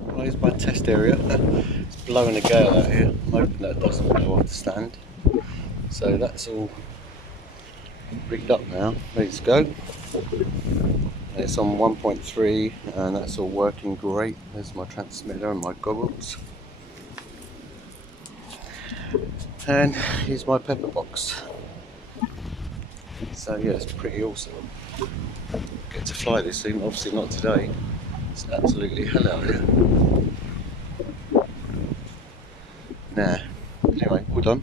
Well, here's my test area. It's blowing a gale out here. I'm hoping that doesn't blow off the stand. So that's all rigged up now, ready to go. It's on 1.3 and that's all working great. There's my transmitter and my goggles. And here's my Pepperbox. So yeah, it's pretty awesome. Get to fly this thing, obviously not today. It's absolutely hell out here. Nah. Anyway, all done.